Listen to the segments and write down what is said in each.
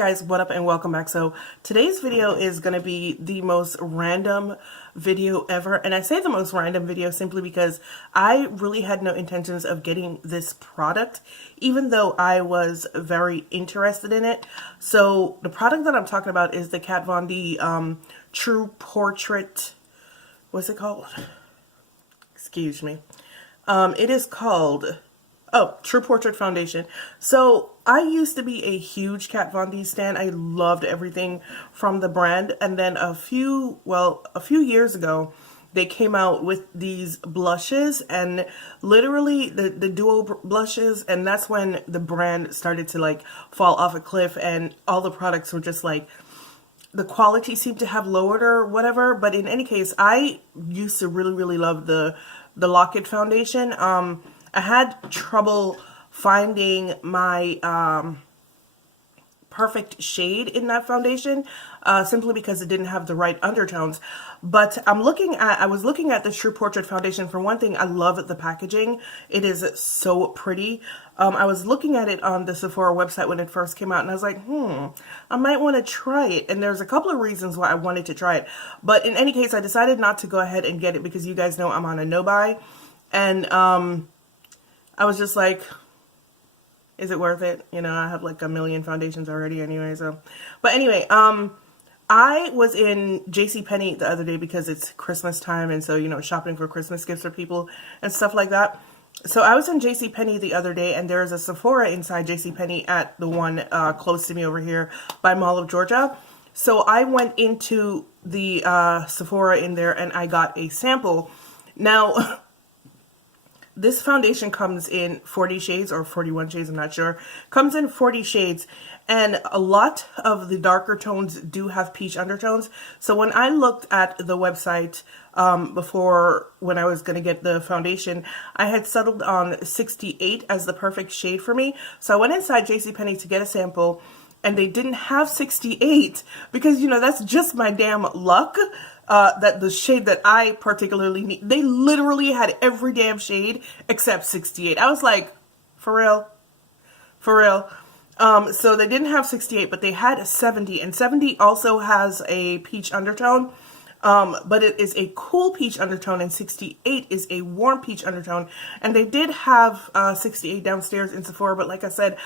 guys, what up and welcome back. So today's video is going to be the most random video ever, and I say the most random video simply because I really had no intentions of getting this product, even though I was very interested in it. So the product that I'm talking about is the Kat Von D True Portrait, what's it called? Excuse me. It is called True Portrait Foundation. So I used to be a huge Kat Von D stan. I loved everything from the brand. And then a few years ago, they came out with these blushes, and literally the duo blushes. And that's when the brand started to like fall off a cliff, and all the products were just like, the quality seemed to have lowered or whatever. But in any case, I used to really love the Lock-It foundation. I had trouble finding my perfect shade in that foundation simply because it didn't have the right undertones. But I was looking at the True Portrait foundation. For one thing, I love the packaging. It is so pretty. I was looking at it on the Sephora website when it first came out, and I was like, I might want to try it. And there's a couple of reasons why I wanted to try it. But in any case, I decided not to go ahead and get it because you guys know I'm on a no-buy. And I was just like, is it worth it? You know, I have like a million foundations already anyway, so. But anyway, I was in JCPenney the other day because it's Christmas time, and so, you know, shopping for Christmas gifts for people and stuff like that. So I was in JCPenney the other day, and there's a Sephora inside JCPenney at the one close to me over here by Mall of Georgia. So I went into the Sephora in there, and I got a sample. Now, this foundation comes in 40 shades or 41 shades, I'm not sure. Comes in 40 shades, and a lot of the darker tones do have peach undertones. So when I looked at the website before, when I was going to get the foundation, I had settled on 68 as the perfect shade for me. So I went inside JCPenney to get a sample, and they didn't have 68 because, you know, that's just my damn luck. That the shade that I particularly need, they literally had every damn shade except 68. I was like, for real? For real? So they didn't have 68, but they had 70, and 70 also has a peach undertone. But it is a cool peach undertone, and 68 is a warm peach undertone. And they did have 68 downstairs in Sephora, but like I said,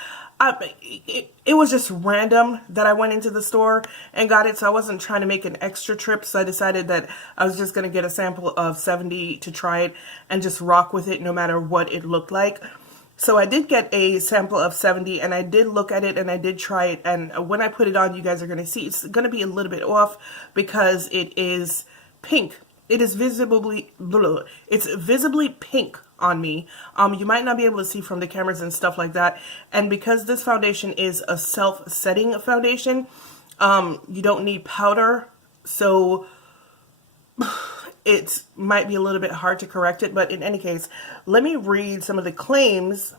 it was just random that I went into the store and got it, so I wasn't trying to make an extra trip, so I decided that I was just going to get a sample of 70 to try it and just rock with it no matter what it looked like. So I did get a sample of 70, and I did look at it and I did try it, and when I put it on, you guys are going to see it's going to be a little bit off because it is pink. It is visibly pink on me. You might not be able to see from the cameras and stuff like that. And because this foundation is a self-setting foundation, you don't need powder. So it might be a little bit hard to correct it. But in any case, let me read some of the claims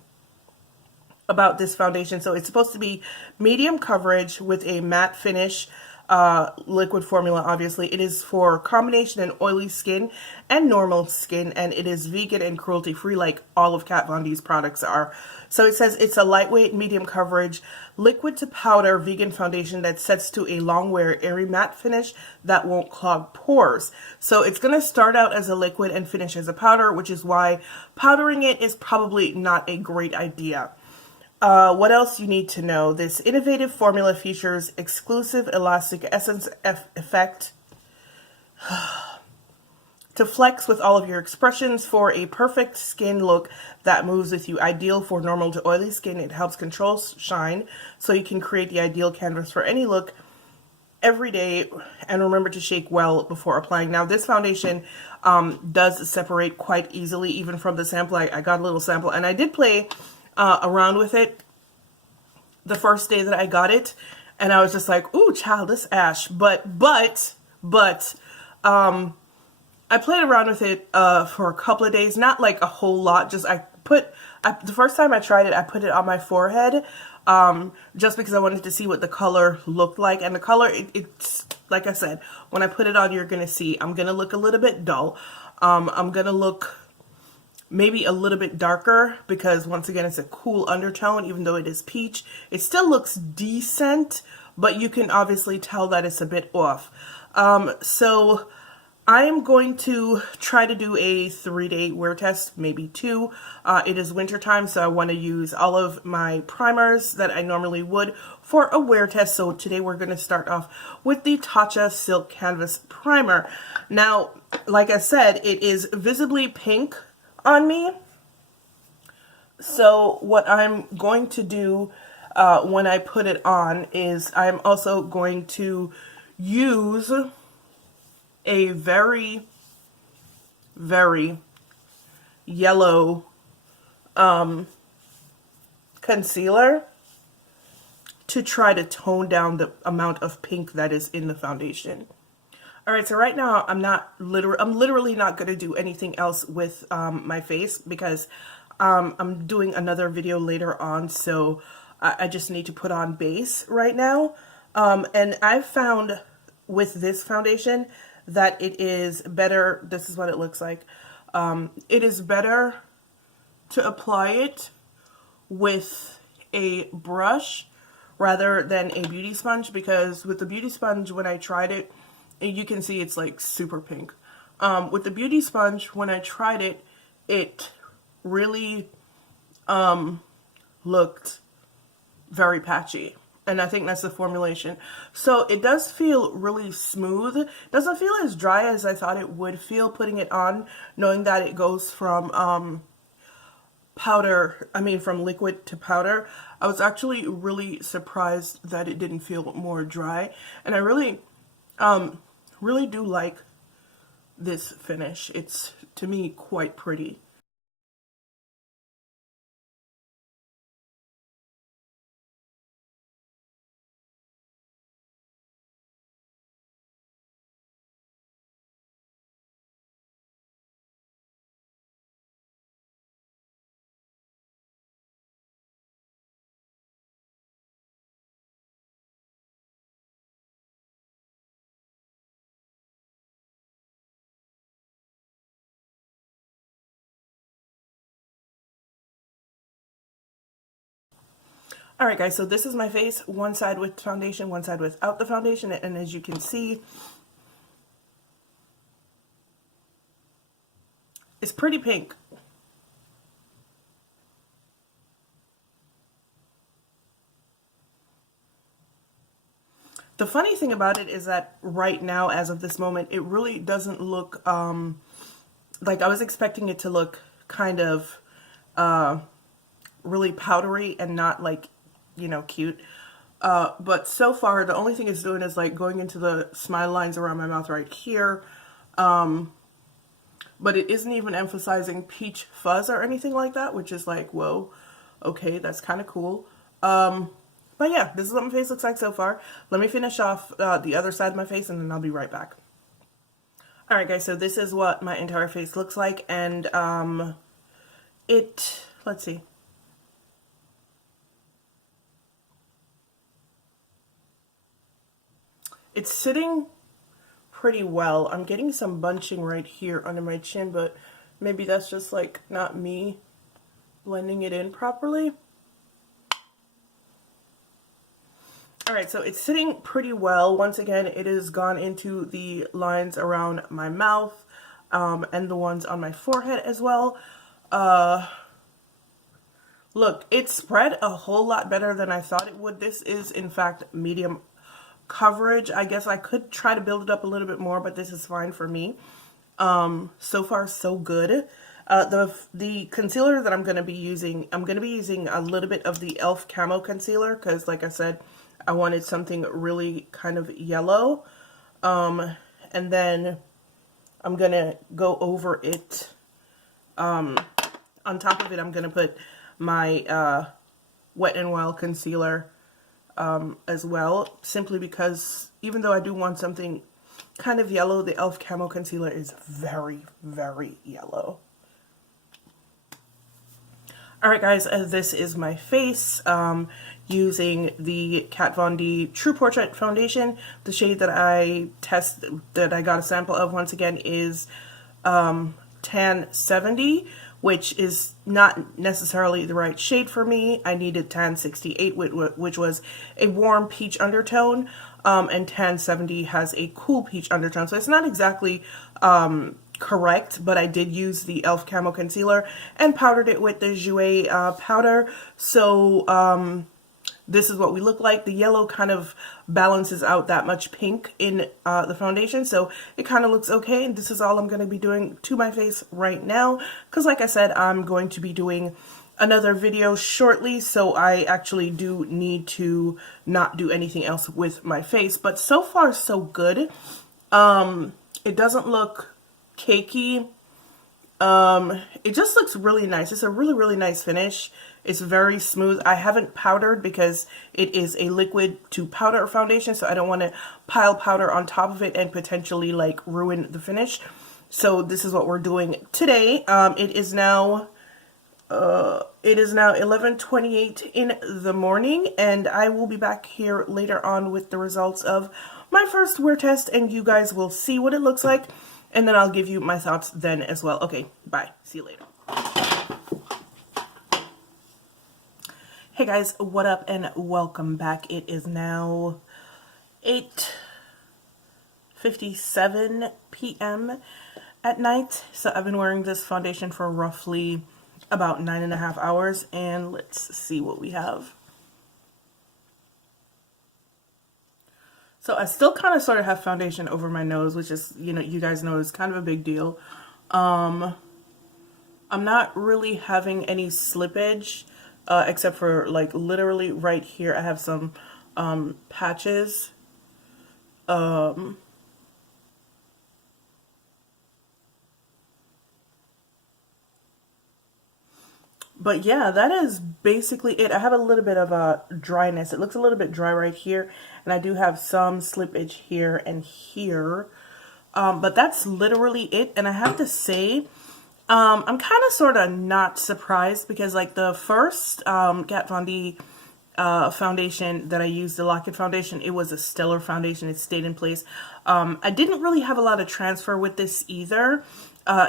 about this foundation. So it's supposed to be medium coverage with a matte finish, liquid formula. Obviously, it is for combination and oily skin and normal skin, and it is vegan and cruelty free like all of Kat Von D's products are. So it says it's a lightweight, medium coverage, liquid to powder vegan foundation that sets to a long wear, airy matte finish that won't clog pores. So it's going to start out as a liquid and finish as a powder, which is why powdering it is probably not a great idea. What else you need to know? This innovative formula features exclusive elastic essence effect to flex with all of your expressions for a perfect skin look that moves with you. Ideal for normal to oily skin. It helps control shine so you can create the ideal canvas for any look every day, and remember to shake well before applying. Now this foundation does separate quite easily even from the sample. I got a little sample, and I did play around with it the first day that I got it, and I was just like, ooh, child, this ash. But I played around with it for a couple of days, not like a whole lot. Just the first time I tried it, I put it on my forehead just because I wanted to see what the color looked like. And the color, it's like I said, when I put it on, you're gonna see I'm gonna look a little bit dull. I'm gonna look maybe a little bit darker because once again it's a cool undertone. Even though it is peach, it still looks decent, but you can obviously tell that it's a bit off. So I am going to try to do a 3-day wear test, maybe 2. It is winter time, so I want to use all of my primers that I normally would for a wear test. So today we're going to start off with the Tatcha Silk Canvas Primer. Now, like I said, it is visibly pink on me. So what I'm going to do when I put it on is I'm also going to use a very, very yellow concealer to try to tone down the amount of pink that is in the foundation. Alright, so right now I'm literally not going to do anything else with my face because I'm doing another video later on, so I just need to put on base right now. And I've found with this foundation that it is better, this is what it looks like, it is better to apply it with a brush rather than a beauty sponge, because with the beauty sponge, when I tried it, you can see it's like super pink. With the beauty sponge, when I tried it, it really looked very patchy. And I think that's the formulation. So it does feel really smooth. It doesn't feel as dry as I thought it would feel putting it on, knowing that it goes from from liquid to powder. I was actually really surprised that it didn't feel more dry. And I really do like this finish. It's, to me, quite pretty. Alright guys, so this is my face, one side with foundation, one side without the foundation, and as you can see, it's pretty pink. The funny thing about it is that right now, as of this moment, it really doesn't look, like I was expecting it to look kind of really powdery and not like, you know, cute. But so far, the only thing it's doing is like going into the smile lines around my mouth right here. But it isn't even emphasizing peach fuzz or anything like that, which is like, whoa, okay, that's kind of cool. But yeah, this is what my face looks like so far. Let me finish off the other side of my face and then I'll be right back. Alright guys, so this is what my entire face looks like, and let's see. It's sitting pretty well. I'm getting some bunching right here under my chin, but maybe that's just like not me blending it in properly. Alright, so it's sitting pretty well. Once again, it has gone into the lines around my mouth and the ones on my forehead as well. Look, it spread a whole lot better than I thought it would. This is, in fact, medium coverage. I guess I could try to build it up a little bit more, but this is fine for me. So far, so good. The concealer that I'm going to be using a little bit of the e.l.f. Camo Concealer because, like I said, I wanted something really kind of yellow. And then I'm going to go over it. On top of it, I'm going to put my Wet n Wild concealer as well, simply because even though I do want something kind of yellow, the e.l.f. Camo Concealer is very, very yellow. Alright guys, this is my face using the Kat Von D True Portrait Foundation. The shade that I got a sample of, once again, is Tan 70, which is not necessarily the right shade for me. I needed Tan 68, which was a warm peach undertone, and Tan 70 has a cool peach undertone. So it's not exactly correct, but I did use the e.l.f. Camo Concealer and powdered it with the Jouer powder. So this is what we look like. The yellow kind of balances out that much pink in the foundation, so it kind of looks okay. And this is all I'm going to be doing to my face right now, because like I said, I'm going to be doing another video shortly, so I actually do need to not do anything else with my face. But so far so good. It doesn't look cakey. It just looks really nice. It's a really nice finish. It's very smooth. I haven't powdered because it is a liquid to powder foundation, so I don't want to pile powder on top of it and potentially like ruin the finish. So this is what we're doing today. It is now 11:28 in the morning, and I will be back here later on with the results of my first wear test, and you guys will see what it looks like, and then I'll give you my thoughts then as well. Okay, bye. See you later. Hey guys, what up and welcome back. It is now 8:57 p.m. at night. So I've been wearing this foundation for roughly about 9.5 hours, and let's see what we have. So I still kind of sort of have foundation over my nose, which is, you know, you guys know is kind of a big deal. I'm not really having any slippage. Except for like literally right here I have some patches. But yeah, that is basically it. I have a little bit of a dryness. It looks a little bit dry right here, and I do have some slippage here and here. But that's literally it, and I have to say, I'm kind of sort of not surprised, because like the first Kat Von D foundation that I used, the Lock-It foundation, it was a stellar foundation. It stayed in place. I didn't really have a lot of transfer with this either.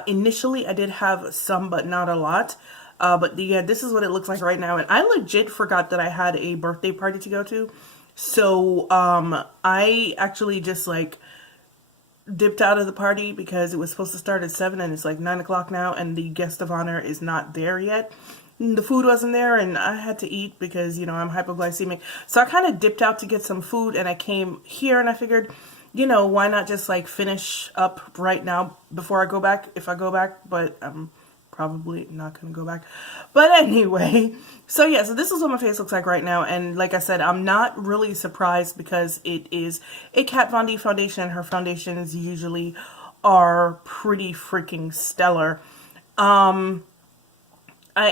Initially I did have some, but not a lot. But yeah, this is what it looks like right now. And I legit forgot that I had a birthday party to go to. So I actually just like dipped out of the party because it was supposed to start at 7 and it's like 9 o'clock now, and the guest of honor is not there yet. The food wasn't there, and I had to eat because, you know, I'm hypoglycemic. So I kind of dipped out to get some food, and I came here and I figured, you know, why not just like finish up right now before I go back, if I go back. But I'm probably not gonna go back. But anyway, so yeah, so this is what my face looks like right now, and like I said, I'm not really surprised because it is a Kat Von D foundation, and her foundations usually are pretty freaking stellar. I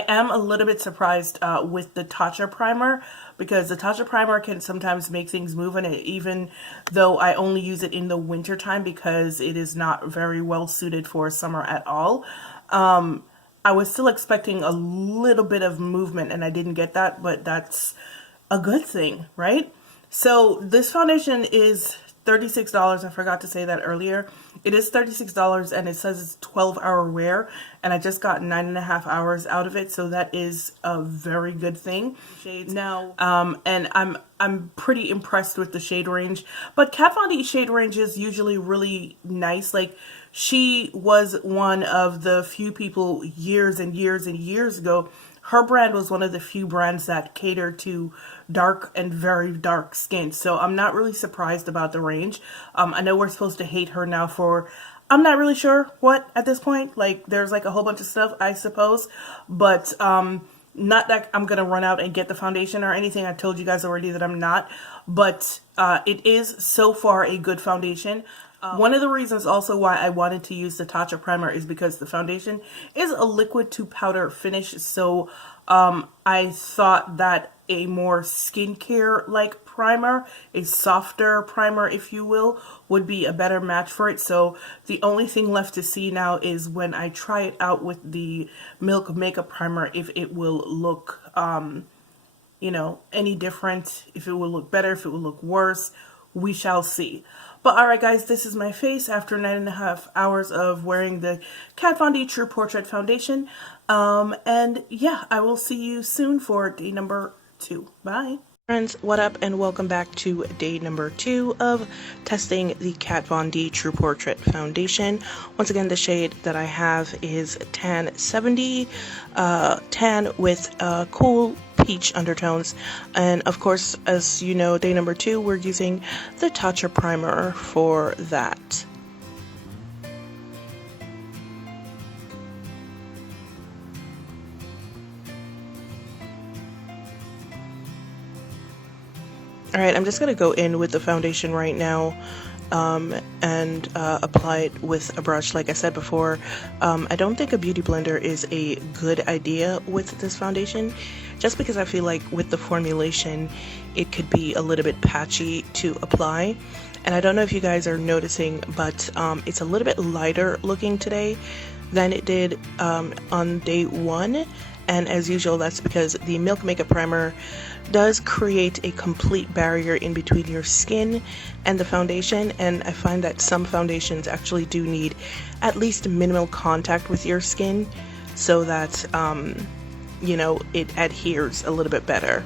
am a little bit surprised with the Tatcha Primer, because the Tatcha Primer can sometimes make things move in it, even though I only use it in the winter time because it is not very well suited for summer at all. I was still expecting a little bit of movement, and I didn't get that, but that's a good thing, right? So this foundation is $36. I forgot to say that earlier. It is $36, and it says it's 12-hour wear, and I just got 9.5 hours out of it, so that is a very good thing. Shades now, and I'm pretty impressed with the shade range. But Kat Von D shade range is usually really nice. Like, she was one of the few people years and years and years ago. Her brand was one of the few brands that cater to dark and very dark skin. So I'm not really surprised about the range. I know we're supposed to hate her now for, I'm not really sure what at this point. Like, there's like a whole bunch of stuff, I suppose. But not that I'm going to run out and get the foundation or anything. I told you guys already that I'm not. But it is so far a good foundation. One of the reasons also why I wanted to use the Tatcha Primer is because the foundation is a liquid to powder finish. So I thought that a more skincare-like primer, a softer primer, if you will, would be a better match for it. So the only thing left to see now is when I try it out with the Milk Makeup Primer, if it will look, you know, any different, if it will look better, if it will look worse. We shall see. But alright guys, this is my face after 9.5 hours of wearing the Kat Von D True Portrait Foundation. And yeah, I will see you soon for day number 2. Bye. Friends, what up, and welcome back to day number 2 of testing the Kat Von D True Portrait Foundation. Once again, the shade that I have is Tan 70, tan with cool peach undertones. And of course, as you know, day number 2, we're using the Tatcha Primer for that. Alright, I'm just going to go in with the foundation right now and apply it with a brush. Like I said before, I don't think a beauty blender is a good idea with this foundation, just because I feel like with the formulation, it could be a little bit patchy to apply. And I don't know if you guys are noticing, but it's a little bit lighter looking today than it did on day 1. And as usual, that's because the Milk Makeup Primer does create a complete barrier in between your skin and the foundation, and I find that some foundations actually do need at least minimal contact with your skin so that you know, it adheres a little bit better.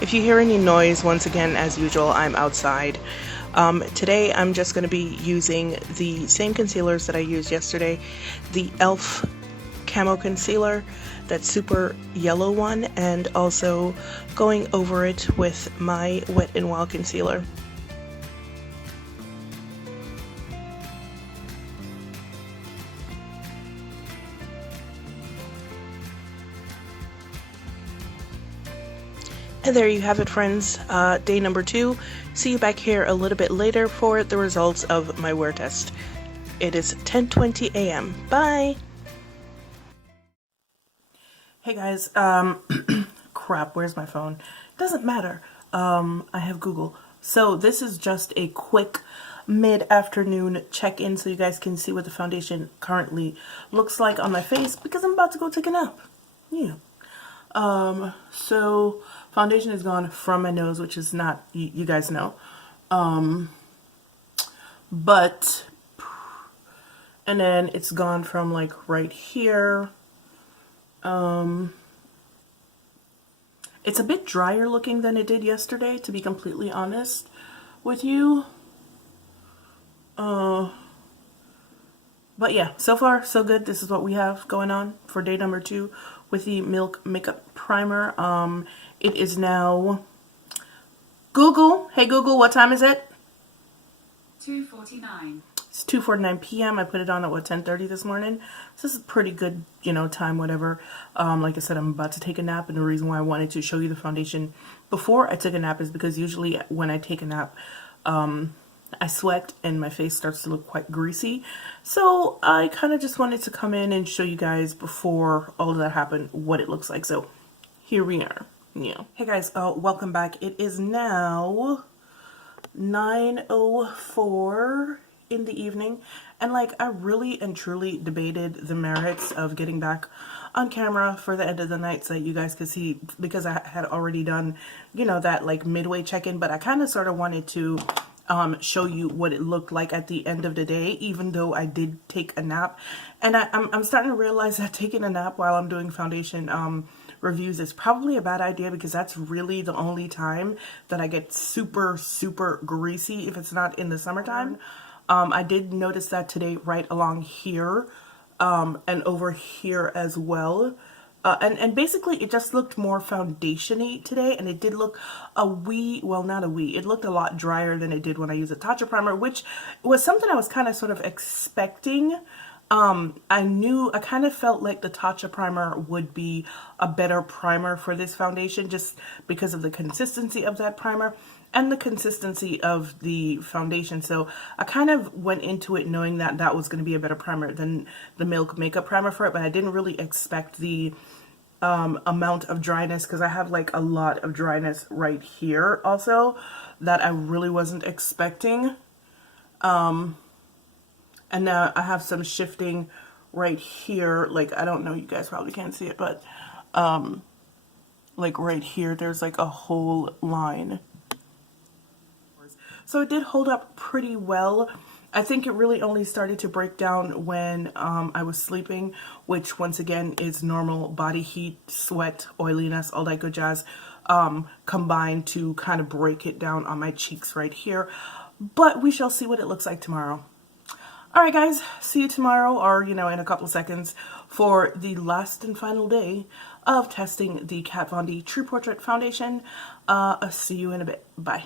If you hear any noise, once again, as usual, I'm outside. Today I'm just going to be using the same concealers that I used yesterday, the e.l.f. Camo Concealer, that super yellow one, and also going over it with my Wet n Wild concealer. And there you have it, friends. Day number 2. See you back here a little bit later for the results of my wear test. It is 10:20 a.m. Bye! Hey guys, crap, where's my phone? Doesn't matter. I have Google. So this is just a quick mid-afternoon check-in so you guys can see what the foundation currently looks like on my face, because I'm about to go take a nap. Yeah. So foundation is gone from my nose, which is not, you guys know. But, and then it's gone from like right here. It's a bit drier looking than it did yesterday, to be completely honest with you. But yeah, so far so good. This is what we have going on for day number 2 with the Milk Makeup Primer. It is now, Google, hey Google, what time is it? 2:49. It's 2:49 p.m. I put it on at, what, 10:30 this morning? So this is a pretty good, you know, time, whatever. Like I said, I'm about to take a nap, and the reason why I wanted to show you the foundation before I took a nap is because usually when I take a nap, I sweat and my face starts to look quite greasy. So I kind of just wanted to come in and show you guys before all of that happened what it looks like. So here we are. Yeah. Hey guys, welcome back. It is now 9:04 in the evening, and like I really and truly debated the merits of getting back on camera for the end of the night so that you guys could see, because I had already done, you know, that like midway check-in, but I kind of sort of wanted to show you what it looked like at the end of the day, even though I did take a nap. And I'm starting to realize that taking a nap while I'm doing foundation reviews is probably a bad idea, because that's really the only time that I get super greasy if it's not in the summertime. I did notice that today right along here and over here as well. And basically it just looked more foundation-y today, and it did look a wee, well, not a wee, it looked a lot drier than it did when I used a Tatcha Primer, which was something I was kind of sort of expecting. I kind of felt like the Tatcha Primer would be a better primer for this foundation, just because of the consistency of that primer and the consistency of the foundation. So I kind of went into it knowing that that was going to be a better primer than the Milk Makeup Primer for it, but I didn't really expect the amount of dryness, because I have like a lot of dryness right here also that I really wasn't expecting. And now I have some shifting right here, like, I don't know, you guys probably can't see it, but like right here there's like a whole line. So it did hold up pretty well. I think it really only started to break down when I was sleeping, which once again is normal body heat, sweat, oiliness, all that good jazz, combined to kind of break it down on my cheeks right here. But we shall see what it looks like tomorrow. Alright guys, see you tomorrow, or in a couple seconds, for the last and final day of testing the Kat Von D True Portrait Foundation. See you in a bit. Bye.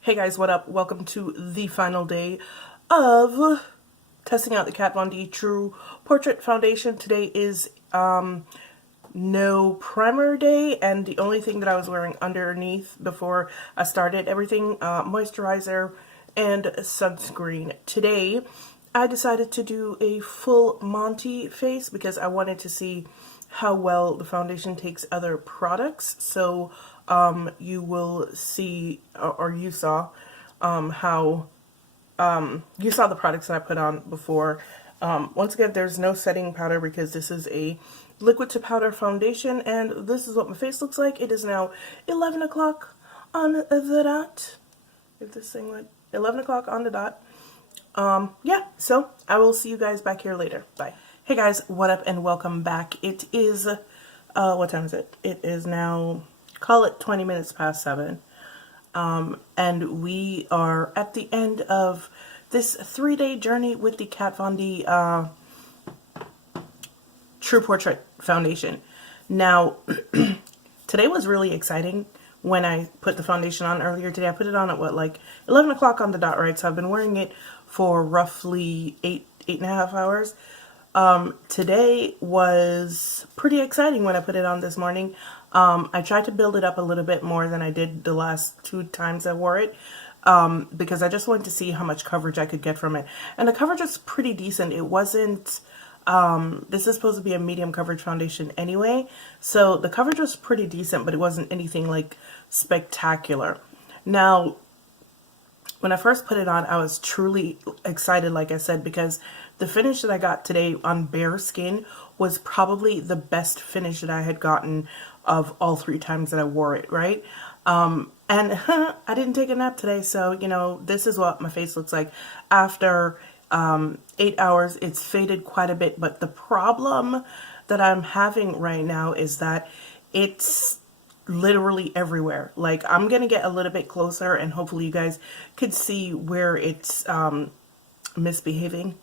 Hey guys, what up? Welcome to the final day of testing out the Kat Von D True Portrait Foundation. Today is no primer day, and the only thing that I was wearing underneath before I started everything, moisturizer and sunscreen. Today, I decided to do a full Monty face because I wanted to see how well the foundation takes other products. So you will see, or you saw how you saw the products that I put on before. Once again, there's no setting powder because this is a liquid to powder foundation, and this is what my face looks like. It is now 11 o'clock on the dot. If this thing went 11 o'clock on the dot. Yeah, so I will see you guys back here later. Bye. Hey guys, what up and welcome back. It is, what time is it? It is now, call it 20 minutes past 7. And we are at the end of this 3-day journey with the Kat Von D True Portrait Foundation. Now, today was really exciting when I put the foundation on earlier today. I put it on at what, like 11 o'clock on the dot, right? So I've been wearing it for roughly 8.5 hours. Today was pretty exciting when I put it on this morning. I tried to build it up a little bit more than I did the last 2 times I wore it, because I just wanted to see how much coverage I could get from it. And the coverage was pretty decent. It wasn't, this is supposed to be a medium coverage foundation anyway, so the coverage was pretty decent, but it wasn't anything like spectacular. Now, when I first put it on, I was truly excited, like I said, because the finish that I got today on bare skin was probably the best finish that I had gotten of all 3 times that I wore it, right? And I didn't take a nap today, so, you know, this is what my face looks like after 8 hours. It's faded quite a bit, but the problem that I'm having right now is that it's literally everywhere. Like, I'm gonna get a little bit closer and hopefully you guys could see where it's misbehaving.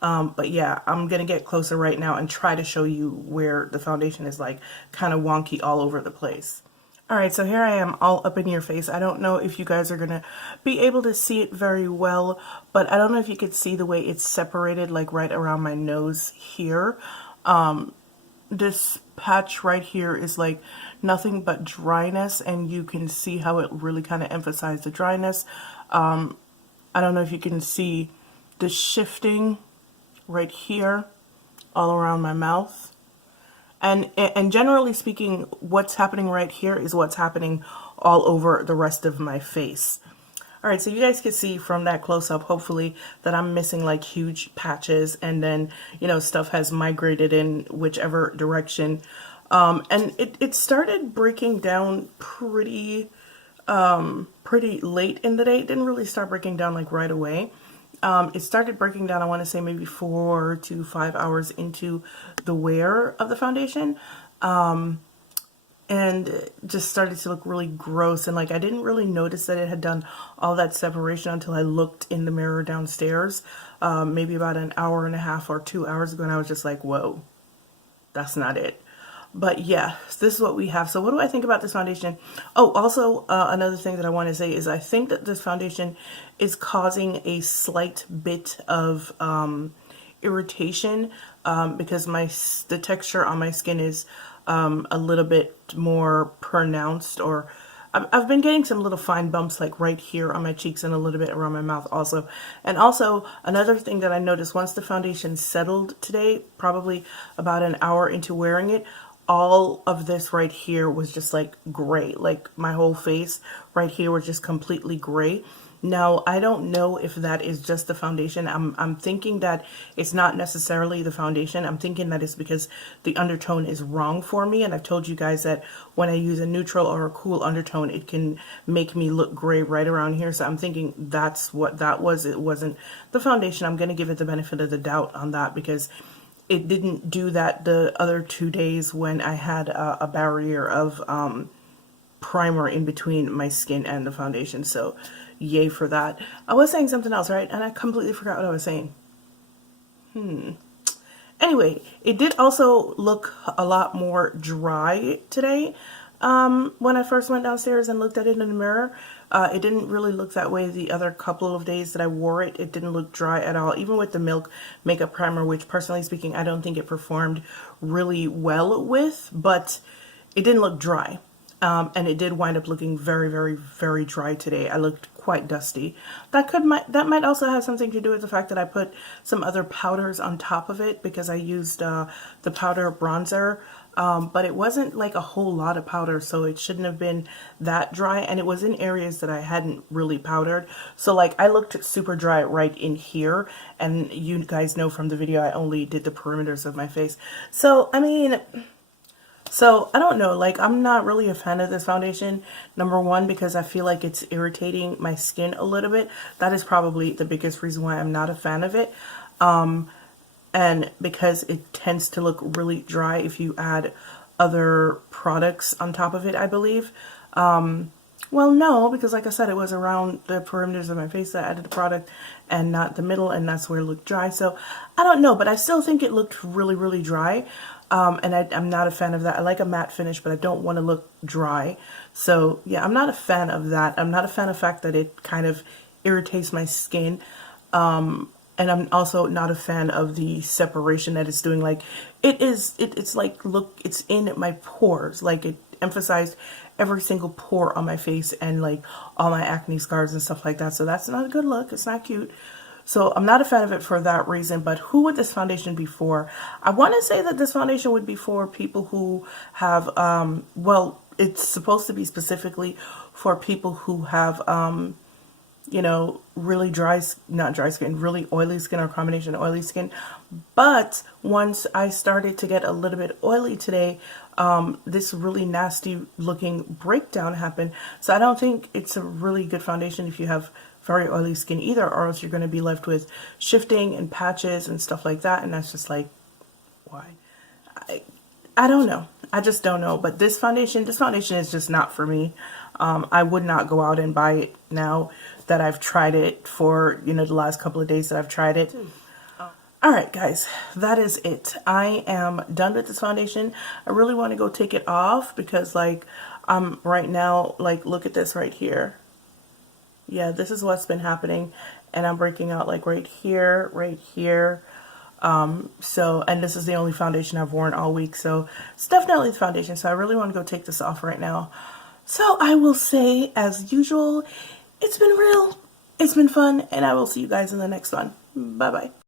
But yeah, I'm gonna get closer right now and try to show you where the foundation is like kind of wonky all over the place. Alright, so here I am all up in your face. I don't know if you guys are gonna be able to see it very well, but I don't know if you could see the way it's separated, like right around my nose here. This patch right here is like nothing but dryness, and you can see how it really kind of emphasized the dryness. I don't know if you can see the shifting right here all around my mouth. And generally speaking, what's happening right here is what's happening all over the rest of my face. All right, so you guys can see from that close-up, hopefully, that I'm missing like huge patches, and then, you know, stuff has migrated in whichever direction. And it started breaking down pretty late in the day. It didn't really start breaking down like right away. It started breaking down, I want to say maybe 4 to 5 hours into the wear of the foundation. And it just started to look really gross, and like I didn't really notice that it had done all that separation until I looked in the mirror downstairs, maybe about an hour and a half or 2 hours ago, and I was just like, whoa, that's not it. But yeah, this is what we have. So what do I think about this foundation? Oh, also another thing that I want to say is I think that this foundation is causing a slight bit of irritation because the texture on my skin is a little bit more pronounced, or I've been getting some little fine bumps like right here on my cheeks and a little bit around my mouth also. And also another thing that I noticed, once the foundation settled today, probably about an hour into wearing it, all of this right here was just like gray. Like my whole face right here was just completely gray. Now, I don't know if that is just the foundation. I'm thinking that it's not necessarily the foundation. I'm thinking that it's because the undertone is wrong for me. And I've told you guys that when I use a neutral or a cool undertone, it can make me look gray right around here. So I'm thinking that's what that was. It wasn't the foundation. I'm going to give it the benefit of the doubt on that, because it didn't do that the other 2 days when I had a barrier of primer in between my skin and the foundation. So yay for that. I was saying something else, right? And I completely forgot what I was saying. Anyway, it did also look a lot more dry today. When I first went downstairs and looked at it in the mirror, it didn't really look that way the other couple of days that I wore it. It didn't look dry at all, even with the Milk Makeup Primer, which personally speaking, I don't think it performed really well with, but it didn't look dry. And it did wind up looking very, very, very dry today. I looked quite dusty. That might also have something to do with the fact that I put some other powders on top of it, because I used the powder bronzer, but it wasn't like a whole lot of powder, so it shouldn't have been that dry, and it was in areas that I hadn't really powdered. So like I looked super dry right in here, and you guys know from the video I only did the perimeters of my face. So I mean, so I don't know, like I'm not really a fan of this foundation. Number one, because I feel like it's irritating my skin a little bit. That is probably the biggest reason why I'm not a fan of it. And because it tends to look really dry if you add other products on top of it, I believe. Well, no, because like I said, it was around the perimeters of my face that I added the product and not the middle, and that's where it looked dry. So I don't know, but I still think it looked really, really dry. And I'm not a fan of that. I like a matte finish, but I don't want to look dry. So yeah, I'm not a fan of that. I'm not a fan of the fact that it kind of irritates my skin. And I'm also not a fan of the separation that it's doing. Like it's like, look, it's in my pores. Like it emphasized every single pore on my face and like all my acne scars and stuff like that. So that's not a good look. It's not cute. So I'm not a fan of it for that reason. But who would this foundation be for? I want to say that this foundation would be for people who have, well, it's supposed to be specifically for people who have you know, really not dry skin, really oily skin, or combination oily skin. But once I started to get a little bit oily today, this really nasty looking breakdown happened. So I don't think it's a really good foundation if you have very oily skin either, or else you're going to be left with shifting and patches and stuff like that. And that's just like, why? I don't know. I just don't know. But this foundation is just not for me. I would not go out and buy it now that I've tried it for, you know, the last couple of days that I've tried it. All right, guys, that is it. I am done with this foundation. I really want to go take it off because, like, right now, like, look at this right here. Yeah, this is what's been happening, and I'm breaking out, like, right here, right here. So, and this is the only foundation I've worn all week, so it's definitely the foundation. So I really want to go take this off right now. So I will say, as usual, it's been real, it's been fun, and I will see you guys in the next one. Bye-bye.